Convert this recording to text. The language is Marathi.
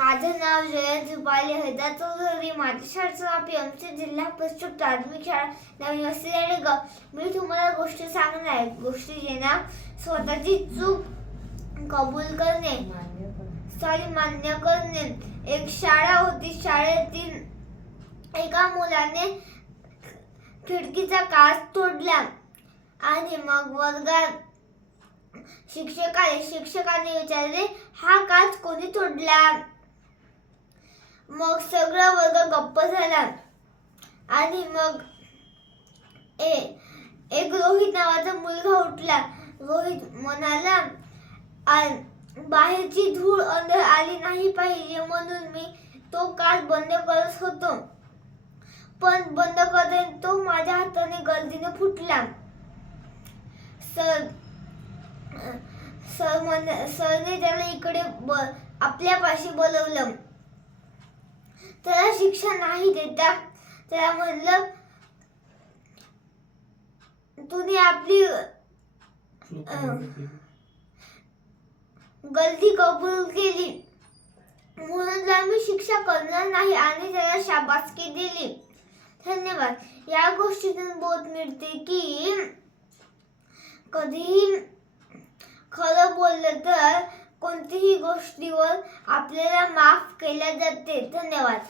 माझं नाव जयंत झुपाले हैदर चौधरी. माझ्या शाळेचं नाव पीएमसी जिल्हा परिषद प्राथमिक शाळा नवीन वसई. मी तुम्हाला गोष्ट सांगणार आहे. गोष्टीचे नाव स्वतःची चूक कबूल करणे, मान्य करणे. एक शाळा होती. शाळेतील एका मुलाने खिडकीचा काच तोडला आणि मग वर्गात शिक्षकाने विचारले, हा काच कोणी तोडला? मग सगळा वर्ग गप्प झाला आणि मग एक रोहित नावाचा मुलगा उठला. रोहित म्हणाला, बाहेरची धूळ अंदर आली नाही पाहिजे म्हणून मी तो काच बंद करत होतो, पण बंद करताना तो माझ्या हाताने गलतीने फुटला. सरने त्याला इकडे आपल्यापाशी बोलवलं. त्याला शिक्षा नाही देता त्याला म्हणलं, तुने आपली गलती कबूल केली म्हणून त्याला मी शिक्षा करणार नाही आणि त्याला शाबासकी दिली. धन्यवाद. या गोष्टीतून बोध मिळते की कधीही खरं बोललं तर कोणतीही गोष्टीवर आपल्याला माफ केले जाते. धन्यवाद.